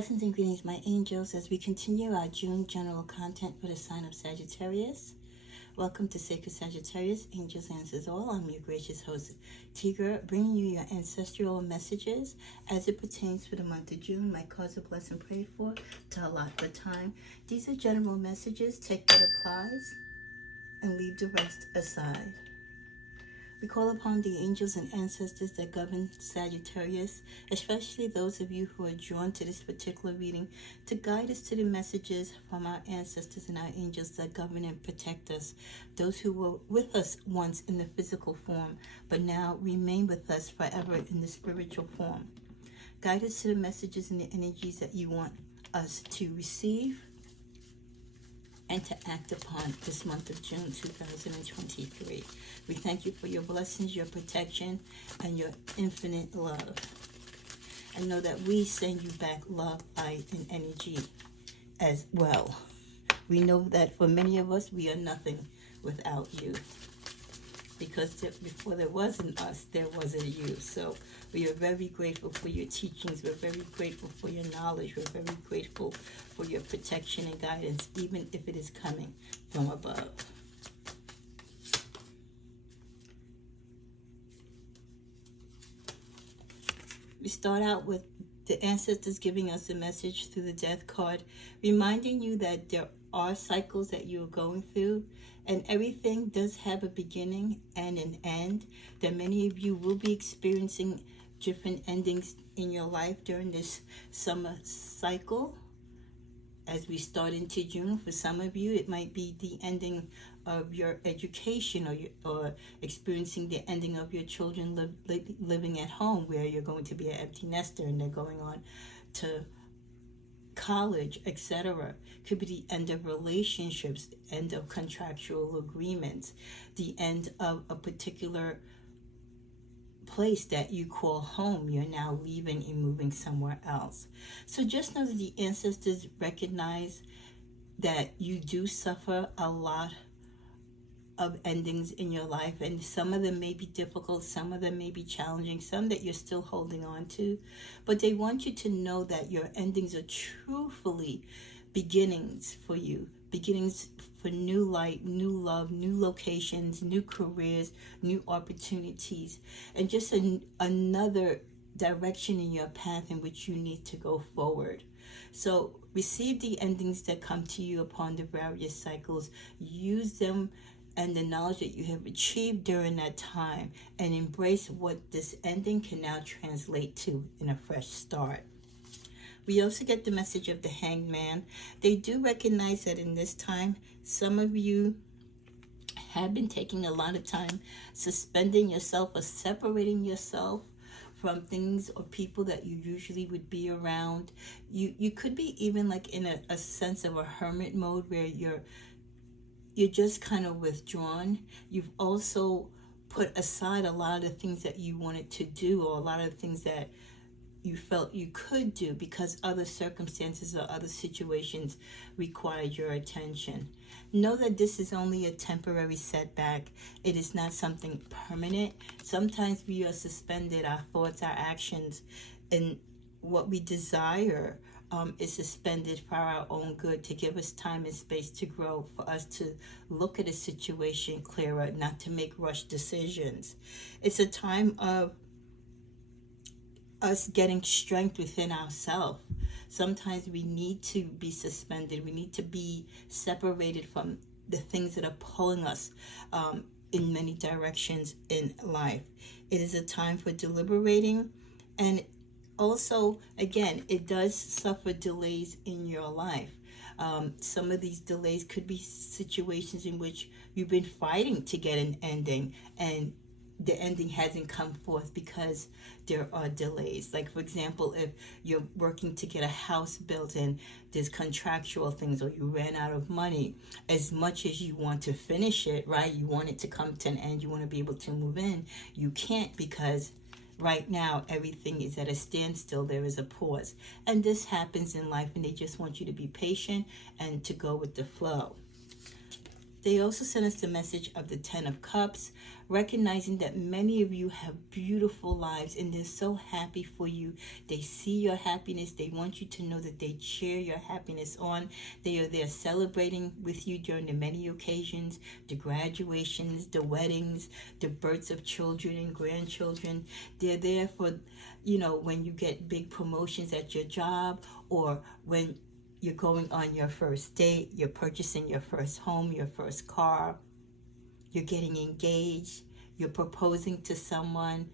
Blessings and greetings, my angels, as we continue our June general content for the sign of Sagittarius. Welcome to Sacred Sagittarius, Angels Answers All. I'm your gracious host, Tigra, bringing you your ancestral messages as it pertains for the month of June. My cause of blessing prayed for to allot the time. These are general messages. Take what applies and leave the rest aside. We call upon the angels and ancestors that govern Sagittarius, especially those of you who are drawn to this particular reading, to guide us to the messages from our ancestors and our angels that govern and protect us. Those who were with us once in the physical form, but now remain with us forever in the spiritual form. Guide us to the messages and the energies that you want us to receive and to act upon this month of June 2023. We thank you for your blessings, your protection, and your infinite love. And know that we send you back love, light, and energy as well. We know that for many of us, we are nothing without you. Because before there wasn't us, there wasn't you. So we are very grateful for your teachings. We're very grateful for your knowledge. We're very grateful for your protection and guidance, even if it is coming from above. We start out with the ancestors giving us a message through the death card, reminding you that there are cycles that you're going through, and everything does have a beginning and an end, that many of you will be experiencing different endings in your life during this summer cycle. As we start into June, for some of you, it might be the ending of your education, or experiencing the ending of your children living at home, where you're going to be an empty nester and they're going on to college, etc. Could be the end of relationships, end of contractual agreements, the end of a particular place that you call home. You're now leaving and moving somewhere else. So just know that the ancestors recognize that you do suffer a lot of endings in your life, and some of them may be difficult, some of them may be challenging, some that you're still holding on to, but they want you to know that your endings are truthfully beginnings for you, beginnings for new light, new love, new locations, new careers, new opportunities, and just another direction in your path in which you need to go forward. So receive the endings that come to you upon the various cycles, use them and the knowledge that you have achieved during that time, and embrace what this ending can now translate to in a fresh start. We also get the message of the Hanged Man. They do recognize that in this time, some of you have been taking a lot of time suspending yourself or separating yourself from things or people that you usually would be around. You could be even like in a sense of a hermit mode, where you're just kind of withdrawn. You've also put aside a lot of the things that you wanted to do, or a lot of the things that you felt you could do, because other circumstances or other situations required your attention. Know that this is only a temporary setback. It is not something permanent. Sometimes we are suspended, our thoughts, our actions, and what we desire is suspended for our own good, to give us time and space to grow, for us to look at a situation clearer, not to make rush decisions. It's a time of us getting strength within ourselves. Sometimes we need to be suspended. We need to be separated from the things that are pulling us in many directions in life. It is a time for deliberating, and also, again, it does suffer delays in your life. Some of these delays could be situations in which you've been fighting to get an ending, and the ending hasn't come forth because there are delays. Like, for example, if you're working to get a house built and there's contractual things, or you ran out of money, as much as you want to finish it, right? You want it to come to an end. You want to be able to move in. You can't, because right now everything is at a standstill. There is a pause. And this happens in life, and they just want you to be patient and to go with the flow. They also sent us the message of the Ten of Cups, recognizing that many of you have beautiful lives and they're so happy for you. They see your happiness. They want you to know that they cheer your happiness on. They are there celebrating with you during the many occasions, the graduations, the weddings, the births of children and grandchildren. They're there for, when you get big promotions at your job, or when you're going on your first date, you're purchasing your first home, your first car, you're getting engaged, you're proposing to someone,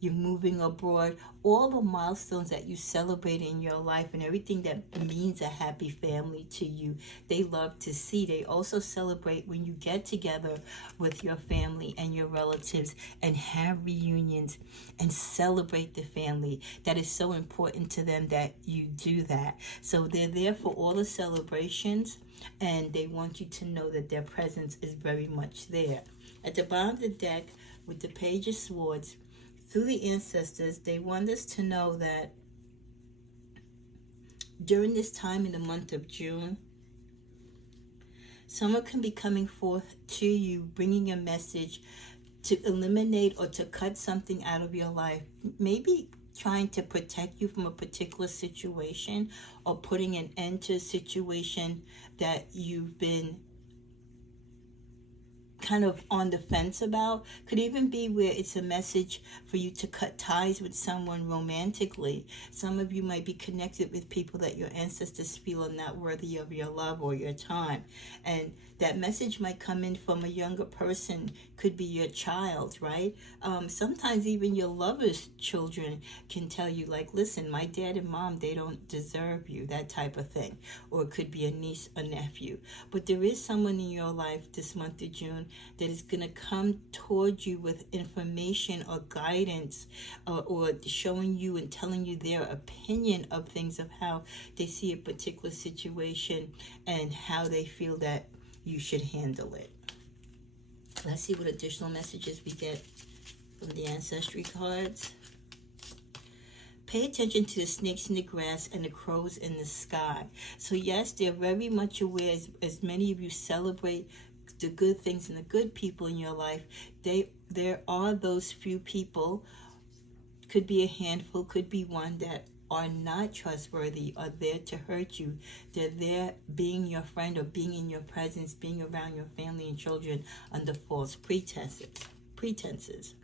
you're moving abroad, all the milestones that you celebrate in your life and everything that means a happy family to you, they love to see. They also celebrate when you get together with your family and your relatives and have reunions and celebrate the family. That is so important to them that you do that. So they're there for all the celebrations, and they want you to know that their presence is very much there. At the bottom of the deck, with the Page of Swords, through the ancestors, they want us to know that during this time in the month of June, someone can be coming forth to you, bringing a message to eliminate or to cut something out of your life. Maybe trying to protect you from a particular situation, or putting an end to a situation that you've been kind of on the fence about. Could even be where it's a message for you to cut ties with someone romantically. Some of you might be connected with people that your ancestors feel are not worthy of your love or your time, and that message might come in from a younger person. Could be your child, right? Sometimes even your lover's children can tell you, like, listen, my dad and mom, they don't deserve you, that type of thing. Or it could be a niece or nephew. But there is someone in your life this month of June that is going to come toward you with information or guidance, or showing you and telling you their opinion of things, of how they see a particular situation and how they feel that you should handle it. Let's see what additional messages we get from the ancestry cards. Pay attention to the snakes in the grass and the crows in the sky. So yes, they're very much aware, as many of you celebrate the good things and the good people in your life. There are those few people, could be a handful, could be one, that are not trustworthy, are there to hurt you. They're there being your friend or being in your presence, being around your family and children under false pretenses.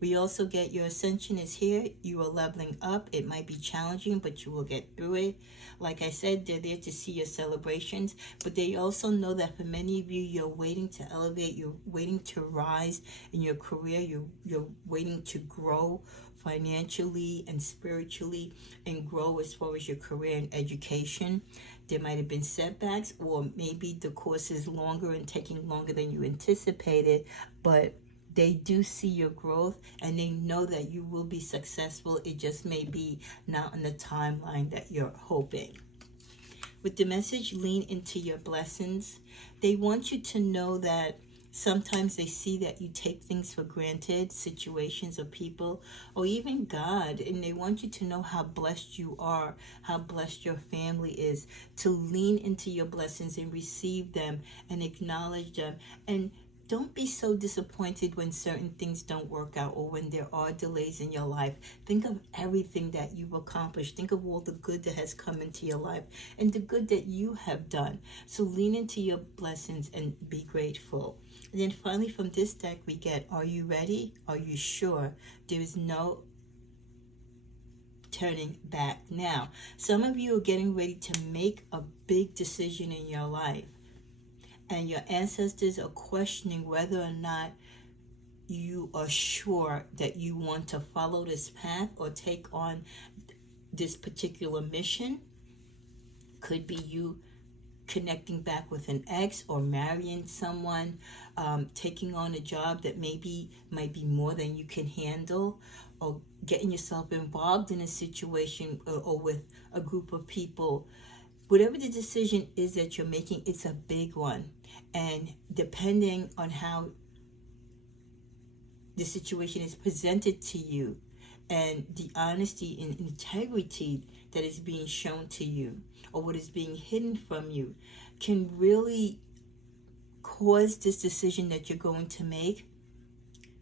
We also get your ascension is here. You are leveling up. It might be challenging, but you will get through it. Like I said, they're there to see your celebrations, but they also know that for many of you, you're waiting to elevate. You're waiting to rise in your career. You're waiting to grow financially and spiritually, and grow as far as your career and education. There might have been setbacks, or maybe the course is longer and taking longer than you anticipated, but they do see your growth and they know that you will be successful. It just may be not on the timeline that you're hoping. With the message, lean into your blessings. They want you to know that sometimes they see that you take things for granted, situations or people, or even God, and they want you to know how blessed you are, how blessed your family is, to lean into your blessings and receive them and acknowledge them. And don't be so disappointed when certain things don't work out, or when there are delays in your life. Think of everything that you've accomplished. Think of all the good that has come into your life and the good that you have done. So lean into your blessings and be grateful. And then finally from this deck we get, are you ready? Are you sure? There is no turning back now. Some of you are getting ready to make a big decision in your life, and your ancestors are questioning whether or not you are sure that you want to follow this path or take on this particular mission. Could be you connecting back with an ex, or marrying someone, taking on a job that maybe might be more than you can handle, or getting yourself involved in a situation or with a group of people. Whatever the decision is that you're making, it's a big one. And depending on how the situation is presented to you, and the honesty and integrity that is being shown to you, or what is being hidden from you, can really cause this decision that you're going to make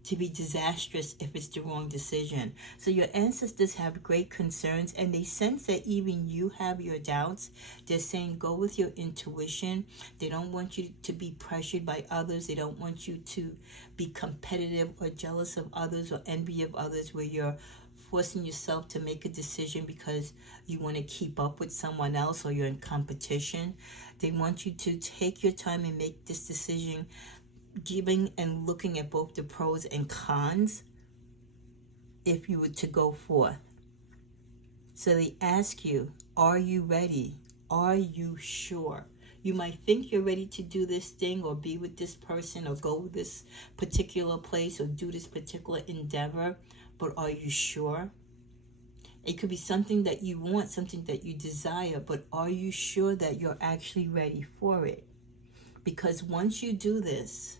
to be disastrous if it's the wrong decision. So your ancestors have great concerns, and they sense that even you have your doubts. They're saying go with your intuition. They don't want you to be pressured by others. They don't want you to be competitive or jealous of others or envy of others, where you're forcing yourself to make a decision because you want to keep up with someone else or you're in competition. They want you to take your time and make this decision, giving and looking at both the pros and cons if you were to go forth. So they ask you, are you ready? Are you sure? You might think you're ready to do this thing or be with this person or go this particular place or do this particular endeavor, but are you sure? It could be something that you want, something that you desire, but are you sure that you're actually ready for it? Because once you do this,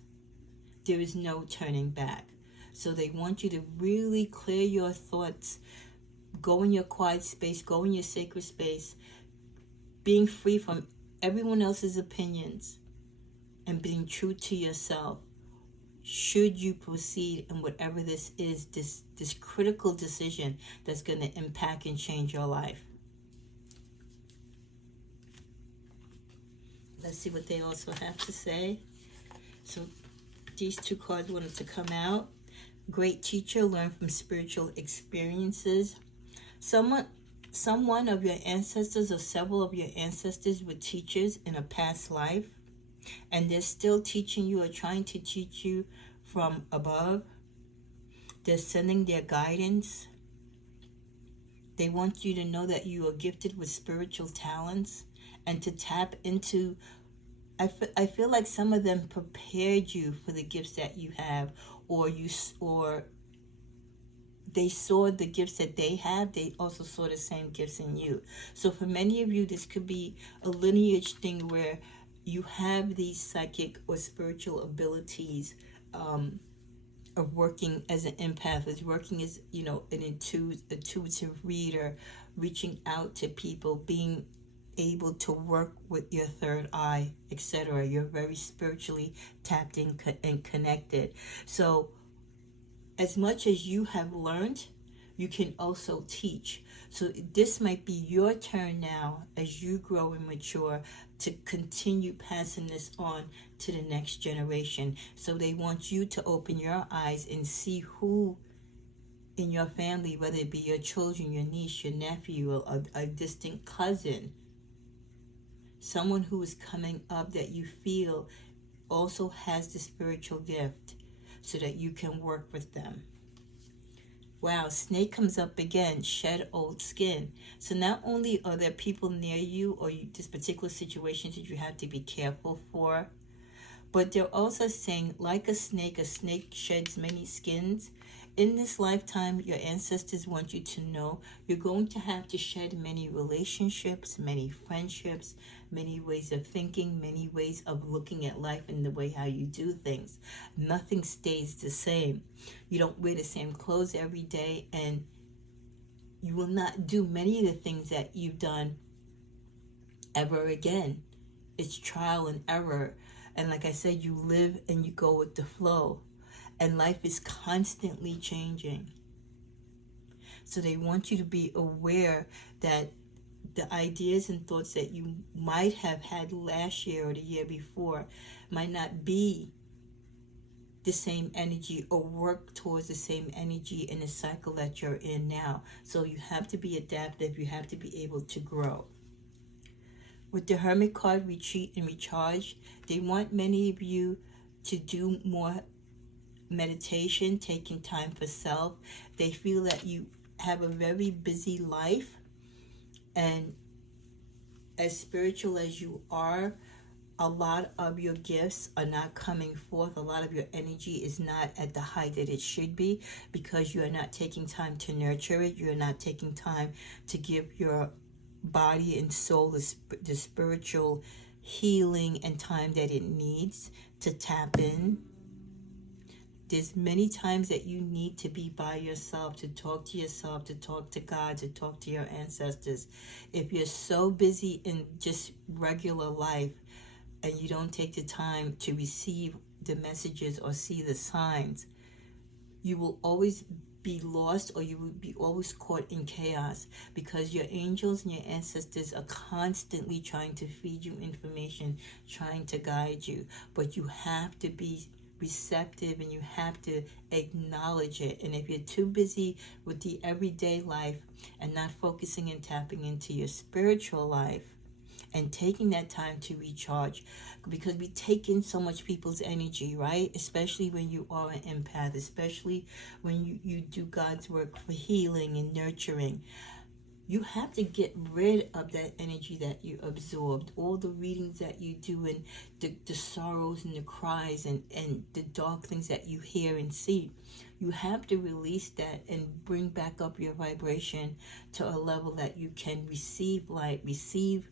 there is no turning back. So they want you to really clear your thoughts, go in your quiet space, go in your sacred space, being free from everyone else's opinions and being true to yourself. Should you proceed in whatever this is, this critical decision that's going to impact and change your life? Let's see what they also have to say. So these two cards wanted to come out. Great teacher, learn from spiritual experiences. Someone of your ancestors or several of your ancestors were teachers in a past life, and they're still teaching you or trying to teach you from above. They're sending their guidance. They want you to know that you are gifted with spiritual talents and to tap into. I feel like some of them prepared you for the gifts that you have, or they saw the gifts that they have. They also saw the same gifts in you. So for many of you, this could be a lineage thing where you have these psychic or spiritual abilities of working as an empath, as working as, an intuitive reader, reaching out to people, being able to work with your third eye, etc. You're very spiritually tapped in and connected. So as much as you have learned, you can also teach. So this might be your turn now, as you grow and mature, to continue passing this on to the next generation. So they want you to open your eyes and see who in your family, whether it be your children, your niece, your nephew, or a distant cousin, someone who is coming up that you feel also has the spiritual gift, so that you can work with them. Wow, snake comes up again, shed old skin. So not only are there people near you or this particular situation that you have to be careful for, but they're also saying, like a snake sheds many skins. In this lifetime, your ancestors want you to know you're going to have to shed many relationships, many friendships, many ways of thinking, many ways of looking at life and the way how you do things. Nothing stays the same. You don't wear the same clothes every day, and you will not do many of the things that you've done ever again. It's trial and error. And like I said, you live and you go with the flow. And life is constantly changing. So they want you to be aware that the ideas and thoughts that you might have had last year or the year before might not be the same energy or work towards the same energy in the cycle that you're in now. So you have to be adaptive. You have to be able to grow. With the Hermit card, retreat and recharge, they want many of you to do more meditation, taking time for self. They feel that you have a very busy life, and as spiritual as you are, a lot of your gifts are not coming forth. A lot of your energy is not at the height that it should be, because you are not taking time to nurture it. You are not taking time to give your body and soul the spiritual healing and time that it needs to tap in. There's many times that you need to be by yourself, to talk to yourself, to talk to God, to talk to your ancestors. If you're so busy in just regular life and you don't take the time to receive the messages or see the signs, you will always be lost, or you will be always caught in chaos, because your angels and your ancestors are constantly trying to feed you information, trying to guide you. But you have to be receptive, and you have to acknowledge it. And if you're too busy with the everyday life and not focusing and tapping into your spiritual life and taking that time to recharge, because we take in so much people's energy, right? Especially when you are an empath, especially when you do God's work for healing and nurturing. You have to get rid of that energy that you absorbed, all the readings that you do, and the sorrows and the cries, and the dark things that you hear and see. You have to release that and bring back up your vibration to a level that you can receive light, receive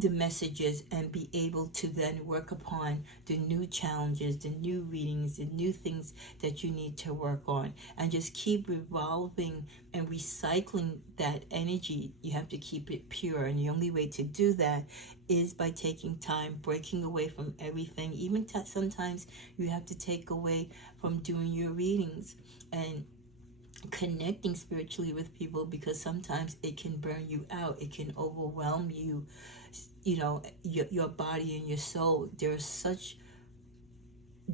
the messages, and be able to then work upon the new challenges, the new readings, the new things that you need to work on, and just keep revolving and recycling that energy. You have to keep it pure, and the only way to do that is by taking time, breaking away from everything. Even sometimes you have to take away from doing your readings and connecting spiritually with people, because sometimes it can burn you out, it can overwhelm you, your body and your soul. There are such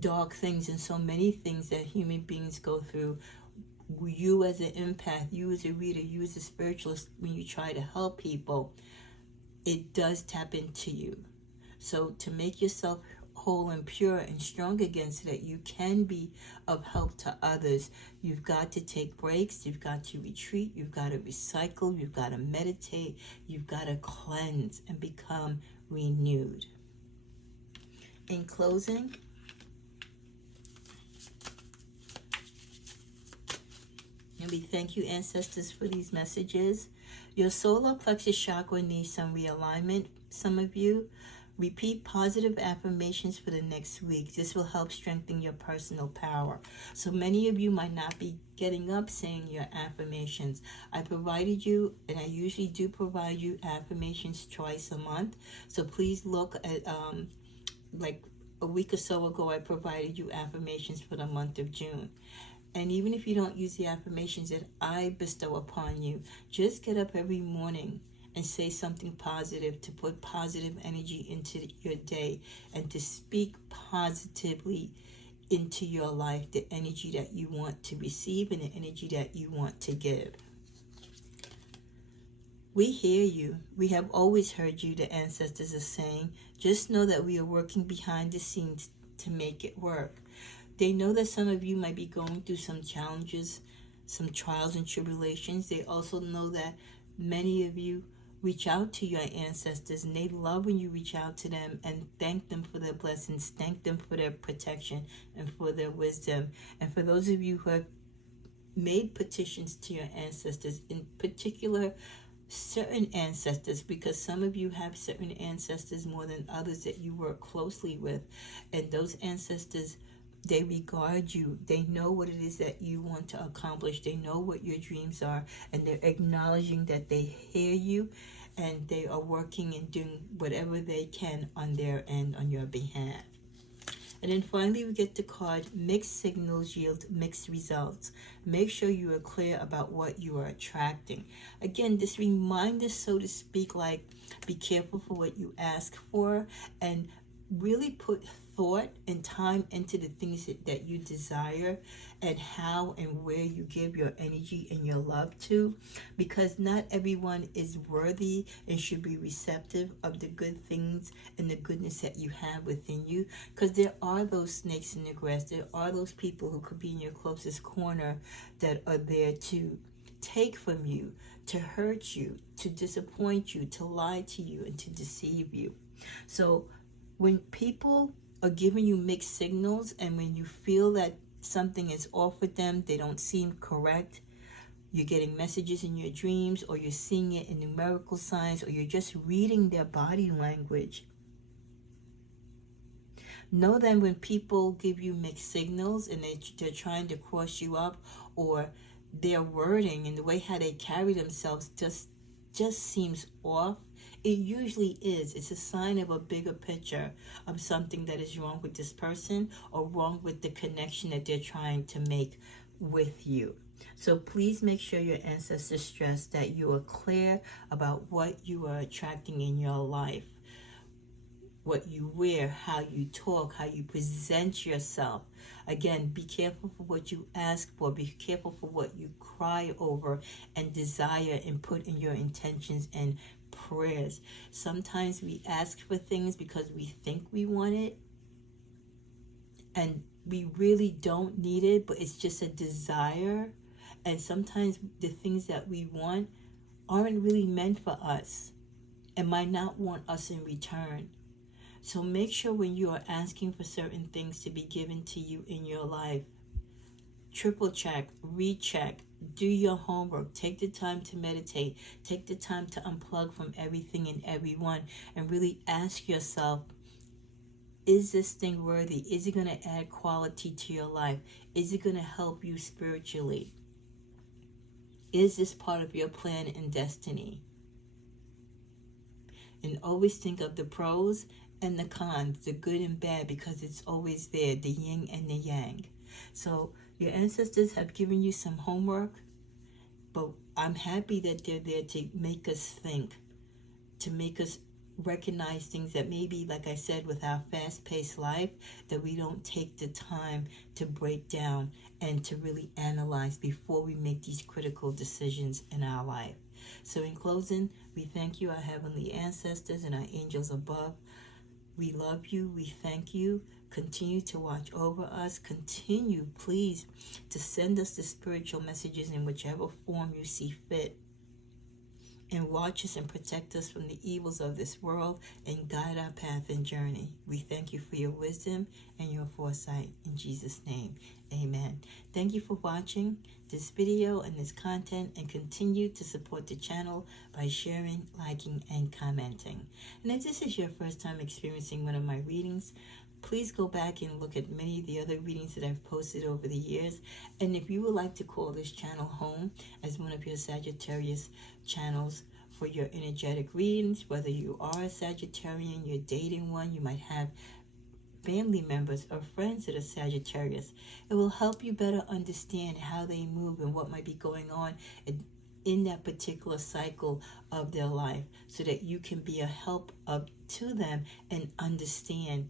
dark things and so many things that human beings go through. You as an empath, you as a reader, you as a spiritualist, when you try to help people, it does tap into you. So to make yourself whole and pure and strong again, so that you can be of help to others, you've got to take breaks, you've got to retreat, you've got to recycle, you've got to meditate, you've got to cleanse and become renewed. In closing, and we thank you, ancestors, for these messages. Your solar plexus chakra needs some realignment, some of you. Repeat positive affirmations for the next week. This will help strengthen your personal power. So many of you might not be getting up saying your affirmations. I provided you, and I usually do provide you affirmations twice a month. So please look at, like a week or so ago, I provided you affirmations for the month of June. And even if you don't use the affirmations that I bestow upon you, just get up every morning and say something positive, to put positive energy into your day, and to speak positively into your life, the energy that you want to receive and the energy that you want to give. We hear you. We have always heard you, the ancestors are saying. Just know that we are working behind the scenes to make it work. They know that some of you might be going through some challenges, some trials and tribulations. They also know that many of you reach out to your ancestors, and they love when you reach out to them and thank them for their blessings, thank them for their protection and for their wisdom. And for those of you who have made petitions to your ancestors, in particular certain ancestors, because some of you have certain ancestors more than others that you work closely with, and those ancestors, they regard you. They know what it is that you want to accomplish. They know what your dreams are, and they're acknowledging that they hear you, and they are working and doing whatever they can on their end on your behalf. And then finally, we get the card, mixed signals yield mixed results. Make sure you are clear about what you are attracting. Again, this reminder, so to speak, like, be careful for what you ask for, and really put thought and time into the things that you desire, and how and where you give your energy and your love to, because not everyone is worthy and should be receptive of the good things and the goodness that you have within you, because there are those snakes in the grass. There are those people who could be in your closest corner that are there to take from you, to hurt you, to disappoint you, to lie to you, and to deceive you. So when people are giving you mixed signals, and when you feel that something is off with them, they don't seem correct, you're getting messages in your dreams, or you're seeing it in numerical signs, or you're just reading their body language, know that when people give you mixed signals and they're trying to cross you up, or their wording and the way how they carry themselves just seems off, It usually is. It's a sign of a bigger picture of something that is wrong with this person or wrong with the connection that they're trying to make with you. So please make sure your ancestors stress that you are clear about what you are attracting in your life. What you wear, how you talk, how you present yourself. Again, be careful for what you ask for. Be careful for what you cry over and desire and put in your intentions and prayers. Sometimes we ask for things because we think we want it and we really don't need it, but it's just a desire. And sometimes the things that we want aren't really meant for us and might not want us in return. So make sure when you are asking for certain things to be given to you in your life, triple check, recheck, do your homework, take the time to meditate, take the time to unplug from everything and everyone, and really ask yourself, is this thing worthy? Is it going to add quality to your life? Is it going to help you spiritually? Is this part of your plan and destiny? And always think of the pros and the cons, the good and bad, because it's always there, the yin and the yang. So your ancestors have given you some homework, but I'm happy that they're there to make us think, to make us recognize things that maybe, like I said, with our fast-paced life, that we don't take the time to break down and to really analyze before we make these critical decisions in our life. So in closing, we thank you, our heavenly ancestors and our angels above. We love you. We thank you. Continue to watch over us. Continue, please, to send us the spiritual messages in whichever form you see fit. And watch us and protect us from the evils of this world and guide our path and journey. We thank you for your wisdom and your foresight. In Jesus' name, amen. Thank you for watching this video and this content, and continue to support the channel by sharing, liking, and commenting. And if this is your first time experiencing one of my readings, please go back and look at many of the other readings that I've posted over the years. And if you would like to call this channel home as one of your Sagittarius channels for your energetic readings, whether you are a Sagittarian, you're dating one, you might have family members or friends that are Sagittarius, it will help you better understand how they move and what might be going on in that particular cycle of their life, so that you can be a help to them and understand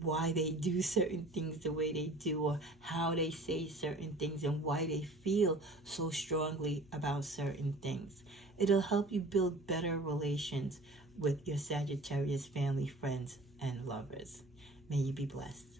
why they do certain things the way they do, or how they say certain things, and why they feel so strongly about certain things. It'll help you build better relations with your Sagittarius family, friends, and lovers. May you be blessed.